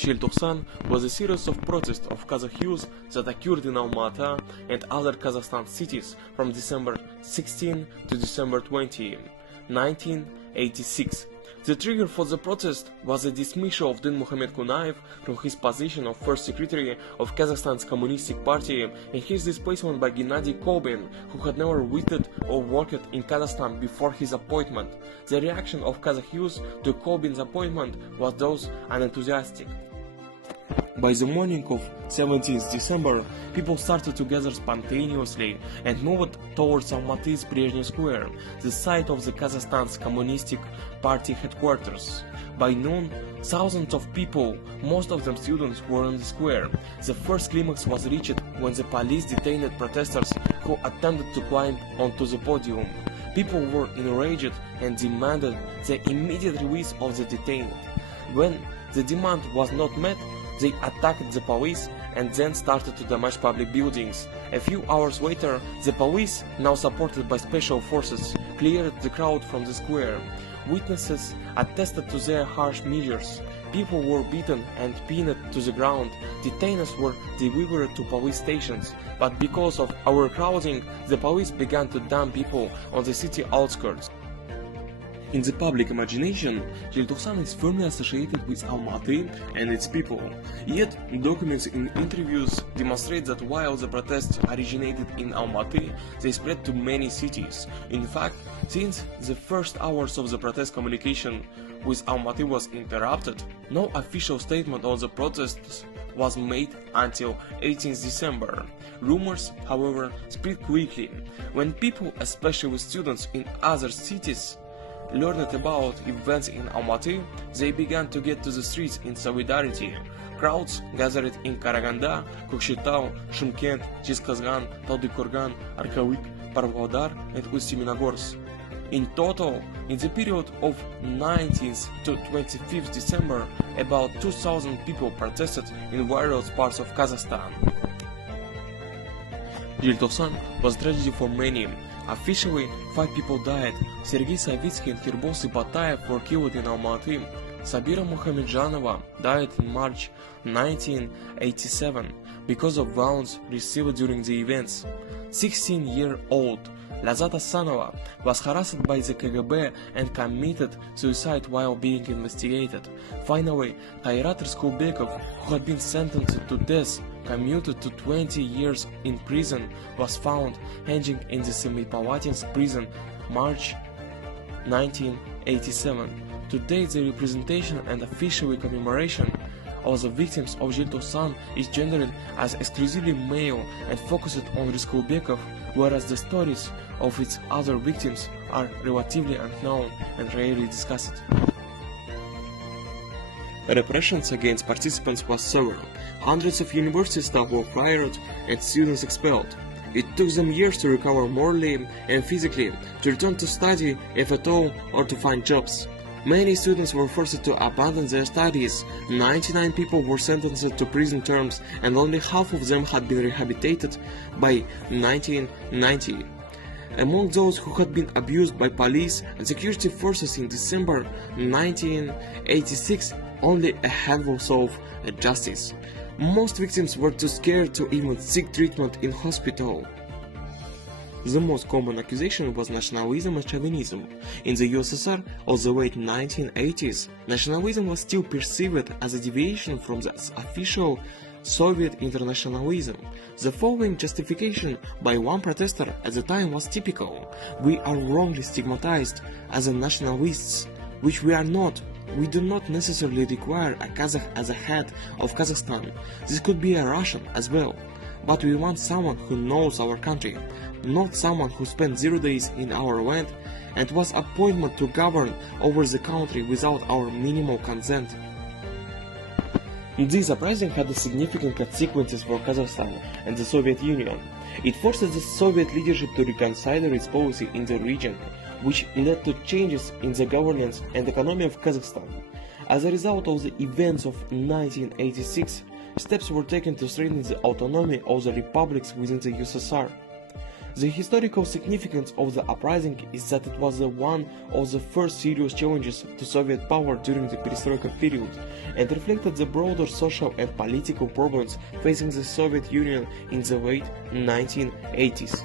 Желтоқсан was a series of protests of Kazakh youth that occurred in Almaty and other Kazakhstan cities from December 16 to December 20, 1986. The trigger for the protest was the dismissal of Dinmuhamed Kunayev from his position of first secretary of Kazakhstan's Communistic Party and his displacement by Gennady Kolbin, who had never visited or worked in Kazakhstan before his appointment. The reaction of Kazakh youth to Kolbin's appointment was thus unenthusiastic. By the morning of 17th December, people started to gather spontaneously and moved towards Almaty's Brezhnev Square, the site of the Kazakhstan's Communistic Party headquarters. By noon, thousands of people, most of them students, were on the square. The first climax was reached when the police detained protesters who attempted to climb onto the podium. People were enraged and demanded the immediate release of the detained. When the demand was not met, they attacked the police and then started to damage public buildings. A few hours later, the police, now supported by special forces, cleared the crowd from the square. Witnesses attested to their harsh measures. People were beaten and pinned to the ground. Detainees were delivered to police stations, but because of overcrowding, the police began to dump people on the city outskirts. In the public imagination, Желтоқсан is firmly associated with Almaty and its people. Yet, documents in interviews demonstrate that while the protests originated in Almaty, they spread to many cities. In fact, since the first hours of the protest, communication with Almaty was interrupted. No official statement on the protests was made until 18th December. Rumors, however, spread quickly. When people, especially students in other cities, learned about events in Almaty, they began to get to the streets in solidarity. Crowds gathered in Karaganda, Kokshetau, Shymkent, Jizkazgan, Taldykorgan, Arkhavik, Pavlodar and Uсть-Seminogorsk. In total, in the period of 19th to 25th December, about 2,000 people protested in various parts of Kazakhstan. Желтоқсан was a tragedy for many. Officially, 5 people died. Sergei Savitsky and Khirbol Sipatayev were killed in Almaty. Sabira Muhamedjanova died in March 1987 because of wounds received during the events. 16-year-old Lazat Asanova was harassed by the KGB and committed suicide while being investigated. Finally, Kairat Raskolbekov, who had been sentenced to death, commuted to 20 years in prison, was found hanging in the Semipalatinsk prison March 1987. Today, the representation and official commemoration of the victims of Желтоқсан is gendered as exclusively male and focused on Raskolbekov, whereas the stories of its other victims are relatively unknown and rarely discussed. Repressions against participants was severe. Hundreds of university staff were fired and students expelled. It took them years to recover morally and physically, to return to study, if at all, or to find jobs. Many students were forced to abandon their studies. 99 people were sentenced to prison terms, and only half of them had been rehabilitated by 1990. Among those who had been abused by police and security forces in December 1986, only a handful sought justice. Most victims were too scared to even seek treatment in hospital. The most common accusation was nationalism and chauvinism. In the USSR of the late 1980s, nationalism was still perceived as a deviation from the official Soviet internationalism. The following justification by one protester at the time was typical: "We are wrongly stigmatized as nationalists, which we are not. We do not necessarily require a Kazakh as a head of Kazakhstan. This could be a Russian as well. But we want someone who knows our country, not someone who spent 0 days in our land and was appointed to govern over the country without our minimal consent." This uprising had a significant consequences for Kazakhstan and the Soviet Union. It forced the Soviet leadership to reconsider its policy in the region, which led to changes in the governance and economy of Kazakhstan. As a result of the events of 1986, steps were taken to strengthen the autonomy of the republics within the USSR. The historical significance of the uprising is that it was one of the first serious challenges to Soviet power during the perestroika period, and reflected the broader social and political problems facing the Soviet Union in the late 1980s.